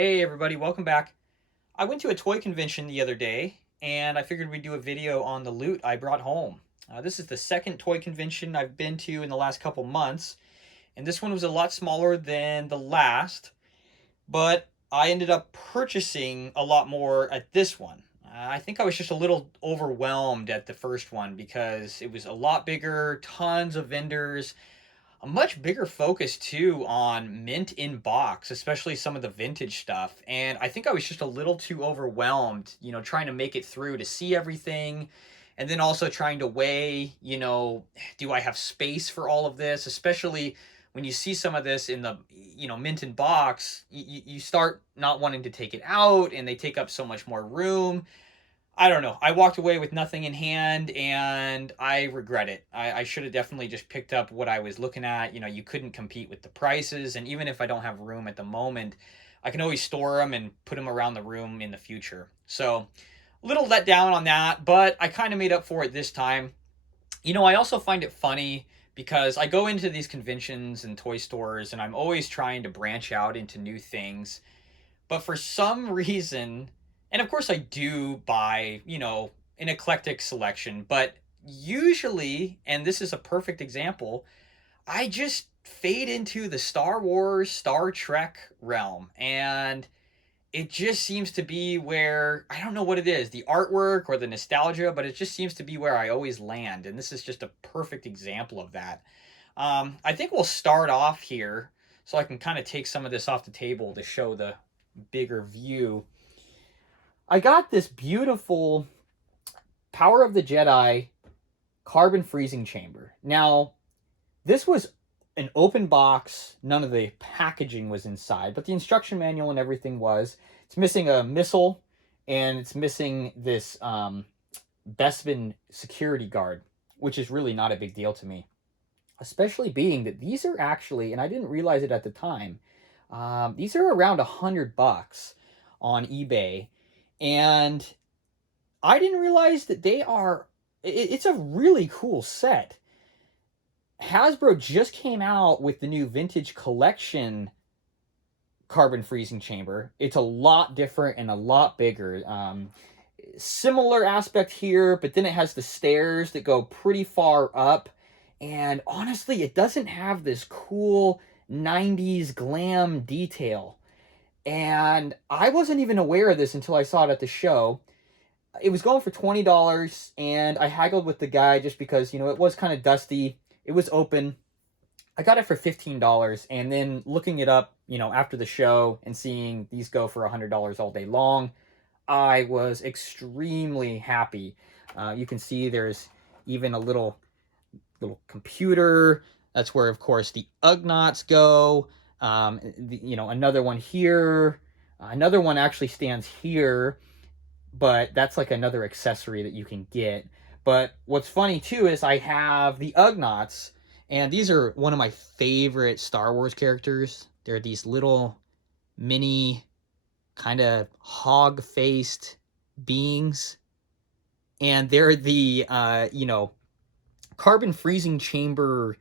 Hey everybody, welcome back. I went to a toy convention the other day and I figured we'd do a video on the loot I brought home. This is the second toy convention I've been to in the last couple months, and this one was a lot smaller than the last, but I ended up purchasing a lot more at this one. I think I was just a little overwhelmed at the first one because it was a lot bigger, tons of vendors, a much bigger focus too on mint in box, especially some of the vintage stuff. And I think I was just a little too overwhelmed, trying to make it through to see everything. And then also trying to weigh, do I have space for all of this? Especially when you see some of this in the, mint in box, you start not wanting to take it out and they take up so much more room. I don't know. I walked away with nothing in hand and I regret it. I should have definitely just picked up what I was looking at. You couldn't compete with the prices. And even if I don't have room at the moment, I can always store them and put them around the room in the future. So a little let down on that, but I kind of made up for it this time. I also find it funny because I go into these conventions and toy stores and I'm always trying to branch out into new things. But for some reason, and of course I do buy, an eclectic selection, but usually, and this is a perfect example, I just fade into the Star Wars, Star Trek realm. And it just seems to be where, I don't know what it is, the artwork or the nostalgia, but it just seems to be where I always land. And this is just a perfect example of that. I think we'll start off here so I can kind of take some of this off the table to show the bigger view. I got this beautiful Power of the Jedi carbon freezing chamber. Now, this was an open box. None of the packaging was inside, but the instruction manual and everything was. It's missing a missile, and it's missing this Bespin security guard, which is really not a big deal to me. Especially being that these are actually, and I didn't realize it at the time, these are around $100 on eBay. And I didn't realize that it's a really cool set. Hasbro just came out with the new vintage collection carbon freezing chamber. It's a lot different and a lot bigger. Similar aspect here, but then it has the stairs that go pretty far up. And honestly, it doesn't have this cool 90s glam detail. And I wasn't even aware of this until I saw it at the show. It was going for $20, and I haggled with the guy just because, it was kind of dusty. It was open. I got it for $15, and then looking it up, after the show and seeing these go for $100 all day long, I was extremely happy. You can see there's even a little computer. That's where, of course, the Ugnaughts go. Another one here. Another one actually stands here, but that's like another accessory that you can get. But what's funny too is I have the Ugnaughts, and these are one of my favorite Star Wars characters. They're these little mini kind of hog-faced beings, and they're the carbon freezing chamber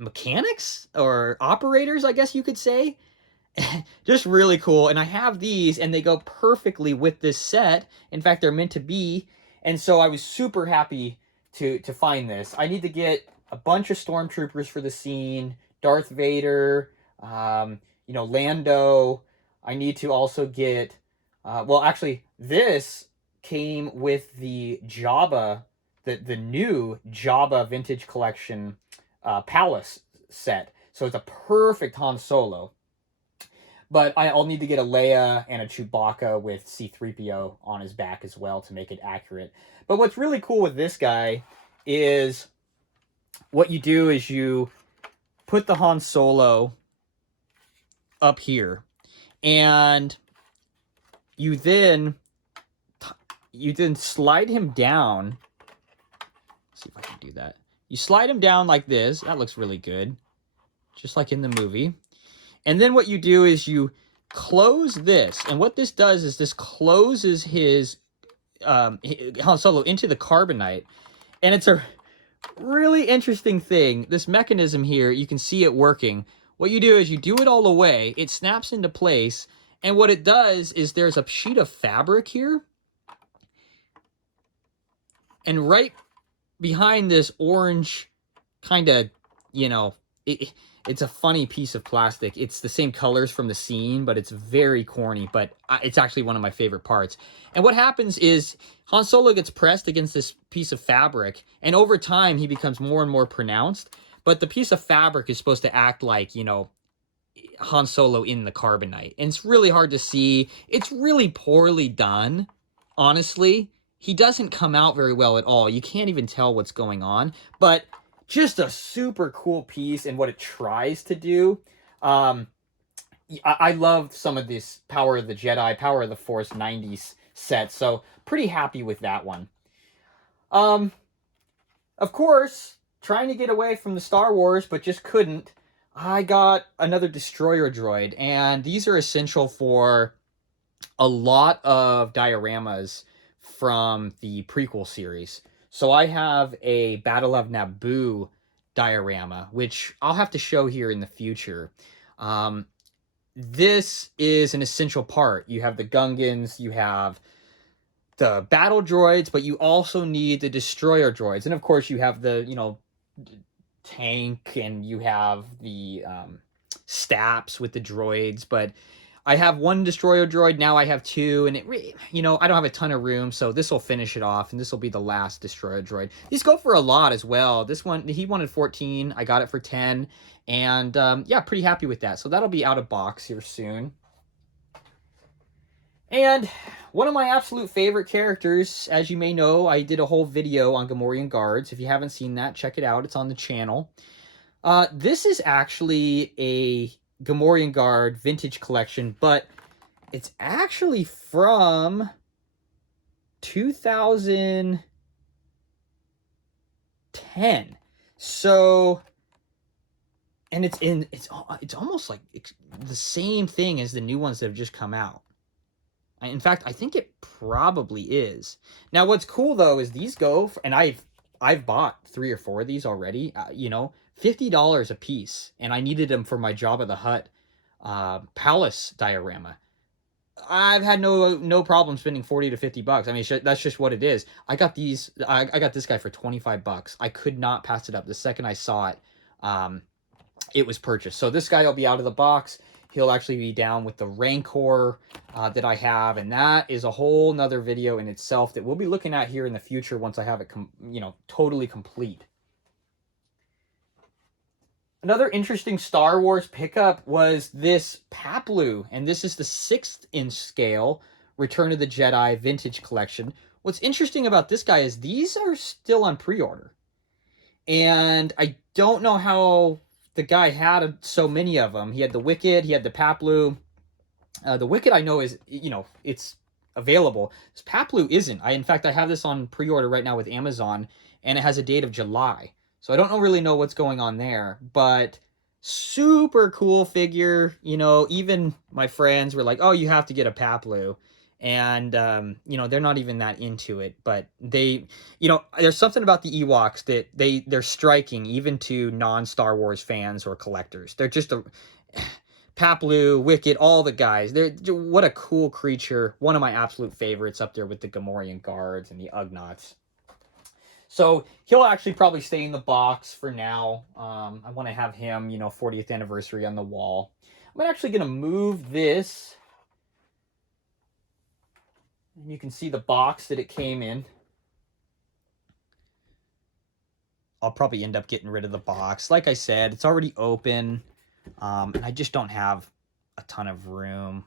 mechanics or operators, I guess you could say. Just really cool. And I have these, and they go perfectly with this set. In fact, they're meant to be. And so I was super happy to find this. I need to get a bunch of stormtroopers for the scene, Darth Vader, Lando. I need to also get, actually, this came with the Jabba, the new Jabba Vintage Collection Palace set. So it's a perfect Han Solo. But I'll need to get a Leia and a Chewbacca with C-3PO on his back as well to make it accurate. But what's really cool with this guy is what you do is you put the Han Solo up here, and you then slide him down. Let's see if I can do that. You slide him down like this. That looks really good, just like in the movie. And then what you do is you close this. And what this does is this closes his Han Solo into the carbonite. And it's a really interesting thing. This mechanism here, you can see it working. what you do is you do it all the way, it snaps into place, and what it does is there's a sheet of fabric here, and right behind this orange kind of, you know, it's a funny piece of plastic. It's the same colors from the scene, but it's very corny, but it's actually one of my favorite parts. And what happens is Han Solo gets pressed against this piece of fabric, and over time he becomes more and more pronounced, but the piece of fabric is supposed to act like, you know, Han Solo in the carbonite. And it's really hard to see. It's really poorly done, honestly. He doesn't come out very well at all. You can't even tell what's going on, but just a super cool piece and what it tries to do. I love some of this Power of the Jedi, Power of the Force 90s set, so pretty happy with that one. Of course, trying to get away from the Star Wars, but just couldn't, I got another destroyer droid, and these are essential for a lot of dioramas from the prequel series. So I have a Battle of Naboo diorama, which I'll have to show here in the future. This is an essential part. You have the Gungans, you have the battle droids, but you also need the destroyer droids. And of course you have the, you know, tank, and you have the staps with the droids, but I have one destroyer droid, now I have two, and you know, I don't have a ton of room, so this will finish it off, and this will be the last destroyer droid. These go for a lot as well. This one, he wanted 14, I got it for 10, and yeah, pretty happy with that. So that'll be out of box here soon. And one of my absolute favorite characters, as you may know, I did a whole video on Gamorrean Guards. If you haven't seen that, check it out. It's on the channel. This is actually a Gamorrean Guard vintage collection, but it's actually from 2010. So, and it's almost like the same thing as the new ones that have just come out. In fact, I think it probably is. Now, what's cool though is these go for, and I've bought 3 or 4 of these already. You know, $50 a piece, and I needed them for my Jabba the Hutt palace diorama. I've had no problem spending 40 to 50 bucks. I mean, that's just what it is. I got these. I got this guy for 25 bucks. I could not pass it up. The second I saw it, it was purchased. So this guy will be out of the box. He'll actually be down with the Rancor that I have, and that is a whole nother video in itself that we'll be looking at here in the future once I have it, you know, totally complete. Another interesting Star Wars pickup was this Paplu, and this is the 6th-inch scale Return of the Jedi Vintage Collection. What's interesting about this guy is these are still on pre-order, and I don't know how the guy had so many of them. He had the Wicket, he had the Paplu. The Wicket I know is, you know, it's available. This Paplu isn't. In fact, I have this on pre-order right now with Amazon, and it has a date of July. So I don't really know what's going on there, but super cool figure. You know, even my friends were like, oh, you have to get a Paplu. And, you know, they're not even that into it, but they, you know, there's something about the Ewoks that they're striking even to non-Star Wars fans or collectors. They're just a Paplu, Wicket, all the guys. What a cool creature. One of my absolute favorites, up there with the Gamorrean Guards and the Ugnaughts. So he'll actually probably stay in the box for now. I want to have him, you know, 40th anniversary on the wall. I'm actually going to move this. And you can see the box that it came in. I'll probably end up getting rid of the box. Like I said, it's already open. And I just don't have a ton of room.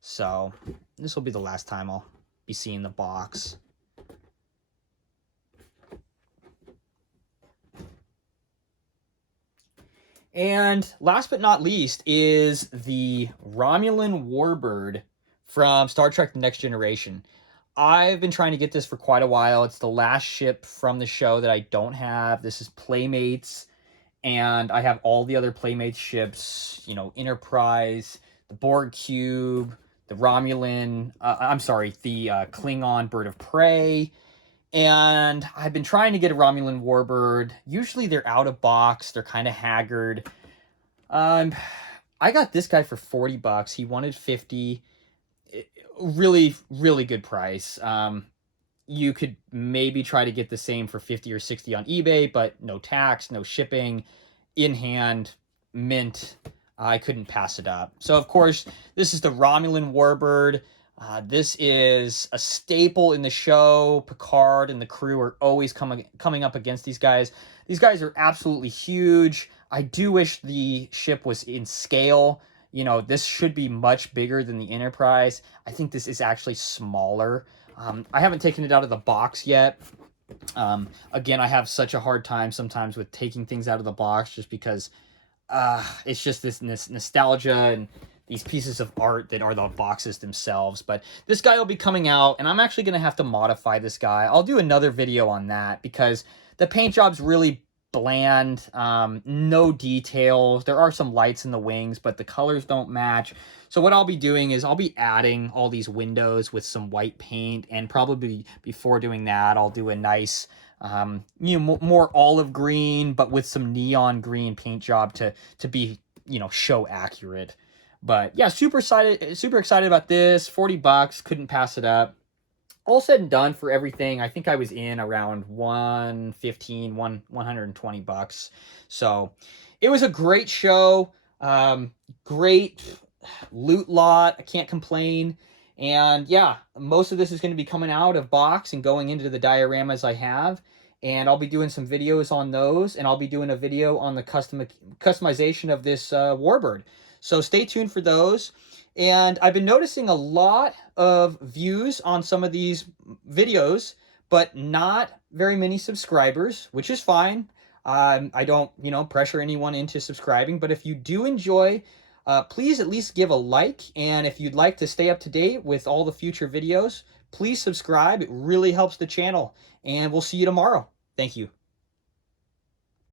So this will be the last time I'll be seeing the box. And last but not least is the Romulan Warbird from Star Trek The Next Generation. I've been trying to get this for quite a while. It's the last ship from the show that I don't have. This is Playmates, and I have all the other Playmates ships, you know, Enterprise, the Borg Cube, the Romulan, the Klingon Bird of Prey, and I've been trying to get a Romulan Warbird. Usually they're out of box, they're kind of haggard. Um, I got this guy for 40 bucks. He wanted 50. Really, really good price. You could maybe try to get the same for 50 or 60 on eBay, but no tax, no shipping, in hand, mint. I couldn't pass it up. So, of course, this is the Romulan Warbird. This is a staple in the show. Picard and the crew are always coming up against these guys. These guys are absolutely huge. I do wish the ship was in scale. You know, this should be much bigger than the Enterprise. I think this is actually smaller. I haven't taken it out of the box yet. Again, I have such a hard time sometimes with taking things out of the box just because it's just this nostalgia and these pieces of art that are the boxes themselves. But this guy will be coming out, and I'm actually going to have to modify this guy. I'll do another video on that because the paint job's really bland, no details. There are some lights in the wings, but the colors don't match. So what I'll be doing is I'll be adding all these windows with some white paint, and probably before doing that, I'll do a nice more olive green, but with some neon green paint job to be, show accurate. But yeah, super excited about this. 40 bucks, couldn't pass it up. All said and done for everything, I think I was in around 120 bucks. So it was a great show. Great loot lot. I can't complain. And yeah, most of this is going to be coming out of box and going into the dioramas I have. And I'll be doing some videos on those. And I'll be doing a video on the customization of this Warbird. So stay tuned for those. And I've been noticing a lot of views on some of these videos, but not very many subscribers, which is fine. I don't, pressure anyone into subscribing. But if you do enjoy, please at least give a like. And if you'd like to stay up to date with all the future videos, please subscribe. It really helps the channel. And we'll see you tomorrow. Thank you.